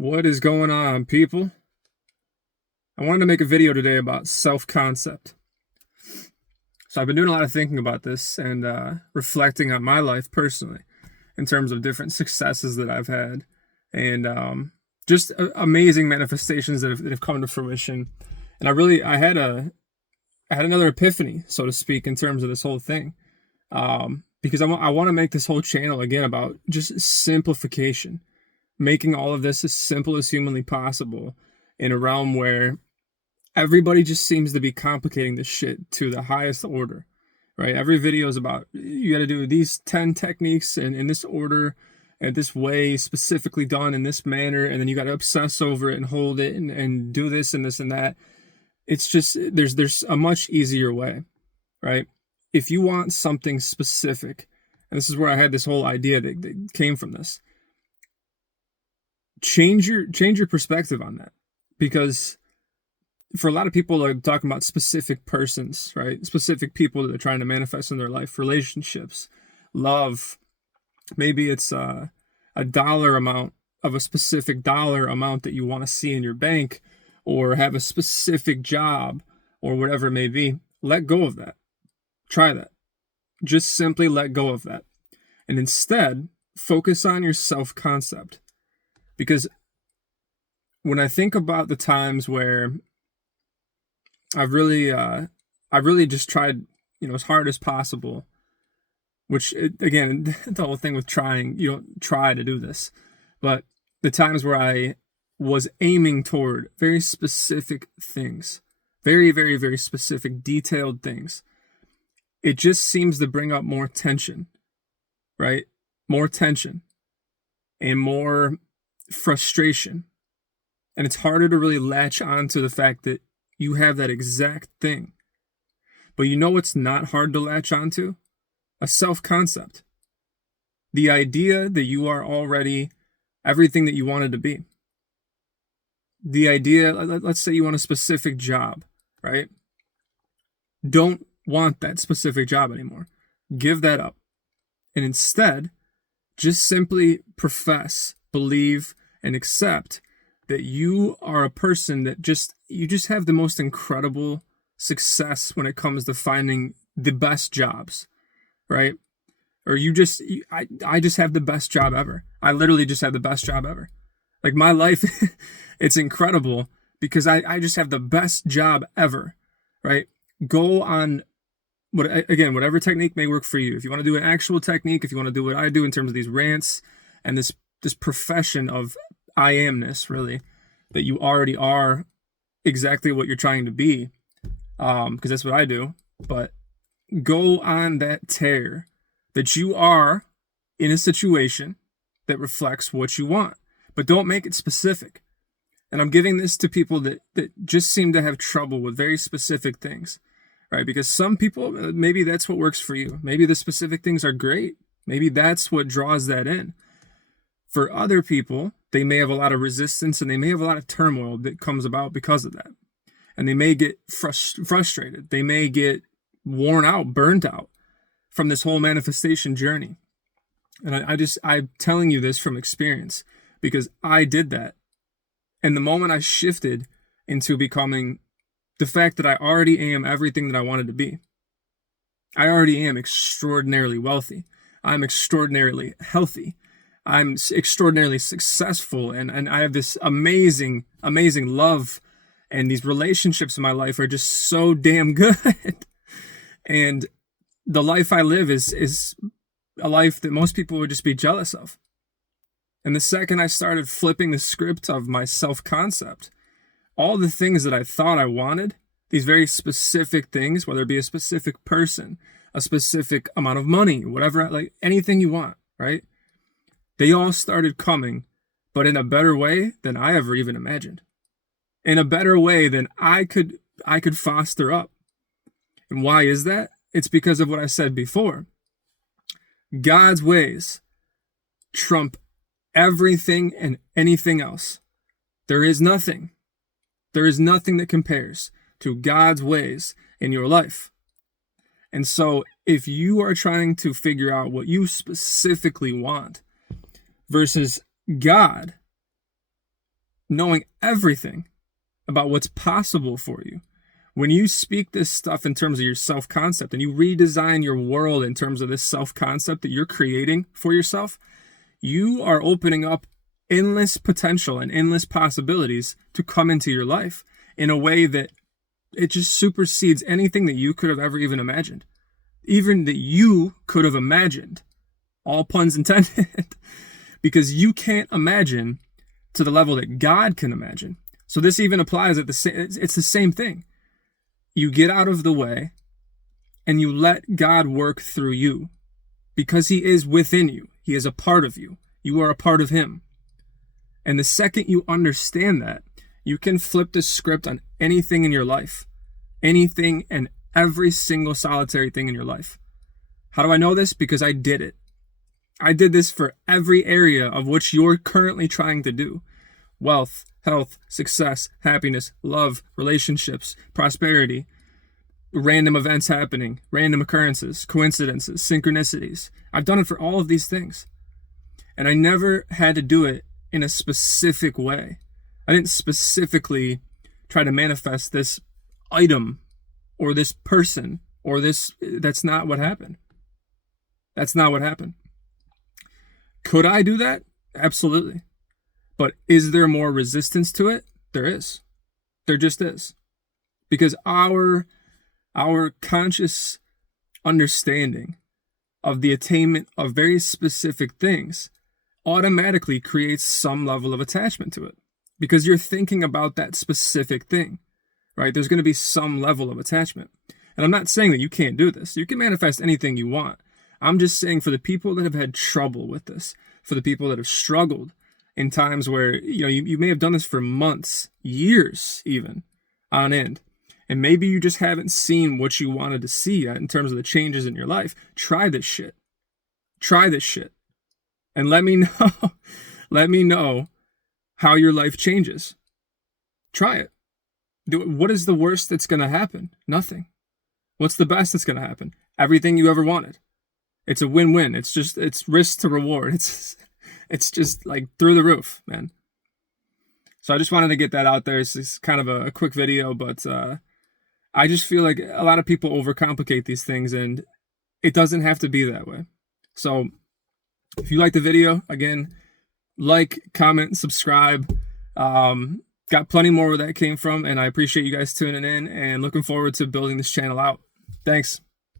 What is going on, people? I wanted to make a video today about self-concept. So I've been doing a lot of thinking about this and reflecting on my life personally in terms of different successes that I've had and just amazing manifestations that have come to fruition. And I had another epiphany, so to speak, in terms of this whole thing, because I want to make this whole channel again about just simplification, making all of this as simple as humanly possible in a realm where everybody just seems to be complicating this shit to the highest order, right? Every video is about, you got to do these 10 techniques in this order and this way, specifically done in this manner, and then you got to obsess over it and hold it and do this and this and that. It's just, there's a much easier way, right? If you want something specific, and this is where I had this whole idea that came from this, change your perspective on that. Because for a lot of people, are talking about specific persons, right? Specific people that they're trying to manifest in their life, relationships, love. Maybe it's a dollar amount of a specific dollar amount that you want to see in your bank, or have a specific job, or whatever it may be. Let go of that. Try that. Just simply let go of that. And instead, focus on your self-concept. Because when I think about the times where I've really just tried, as hard as possible, which again, the whole thing with trying, you don't try to do this, but the times where I was aiming toward very specific things, very, very, very specific, detailed things, it just seems to bring up more tension, right? More tension and more frustration. And it's harder to really latch on to the fact that you have that exact thing. But you know what's not hard to latch onto? A self-concept. The idea that you are already everything that you wanted to be. The idea, let's say you want a specific job, right? Don't want that specific job anymore. Give that up. And instead, just simply profess, believe, and accept that you are a person that you just have the most incredible success when it comes to finding the best jobs, right? Or I just have the best job ever. I literally just have the best job ever. Like my life, it's incredible because I just have the best job ever, right? Go on, whatever technique may work for you. If you want to do an actual technique, if you want to do what I do in terms of these rants and this profession of I amness, really, that you already are exactly what you're trying to be, because that's what I do. But go on that tear that you are in a situation that reflects what you want, but don't make it specific. And I'm giving this to people that just seem to have trouble with very specific things, right? Because some people, maybe that's what works for you. Maybe the specific things are great. Maybe that's what draws that in. For other people, they may have a lot of resistance and they may have a lot of turmoil that comes about because of that. And they may get frustrated. They may get worn out, burnt out from this whole manifestation journey. And I'm telling you this from experience because I did that. And the moment I shifted into becoming the fact that I already am everything that I wanted to be, I already am extraordinarily wealthy. I'm extraordinarily healthy. I'm extraordinarily successful, and I have this amazing, amazing love, and these relationships in my life are just so damn good. And the life I live is a life that most people would just be jealous of. And the second I started flipping the script of my self-concept, all the things that I thought I wanted, these very specific things, whether it be a specific person, a specific amount of money, whatever, like anything you want, right? They all started coming, but in a better way than I ever even imagined. In a better way than I could foster up. And why is that? It's because of what I said before. God's ways trump everything and anything else. There is nothing that compares to God's ways in your life. And so if you are trying to figure out what you specifically want versus God, knowing everything about what's possible for you, when you speak this stuff in terms of your self-concept and you redesign your world in terms of this self-concept that you're creating for yourself, you are opening up endless potential and endless possibilities to come into your life in a way that it just supersedes anything that you could have ever even imagined. Even that you could have imagined. All puns intended. Because you can't imagine to the level that God can imagine. So this even applies at it's the same thing. You get out of the way and you let God work through you because he is within you. He is a part of you. You are a part of him. And the second you understand that, you can flip the script on anything in your life. Anything and every single solitary thing in your life. How do I know this? Because I did it. I did this for every area of which you're currently trying to do. Wealth, health, success, happiness, love, relationships, prosperity, random events happening, random occurrences, coincidences, synchronicities. I've done it for all of these things. And I never had to do it in a specific way. I didn't specifically try to manifest this item or this person or this. That's not what happened. That's not what happened. Could I do that? Absolutely. But is there more resistance to it? There is. There just is. Because our conscious understanding of the attainment of very specific things automatically creates some level of attachment to it. Because you're thinking about that specific thing, right? There's going to be some level of attachment. And I'm not saying that you can't do this. You can manifest anything you want. I'm just saying for the people that have had trouble with this, for the people that have struggled in times where, you may have done this for months, years even on end. And maybe you just haven't seen what you wanted to see yet in terms of the changes in your life. Try this shit. Try this shit. And let me know, let me know how your life changes. Try it. What is the worst that's going to happen? Nothing. What's the best that's going to happen? Everything you ever wanted. It's a win-win. It's risk to reward. It's just like through the roof, man. So I just wanted to get that out there. It's kind of a quick video, but I just feel like a lot of people overcomplicate these things, and it doesn't have to be that way. So if you like the video, again, like, comment, subscribe. Got plenty more where that came from, and I appreciate you guys tuning in and looking forward to building this channel out. Thanks.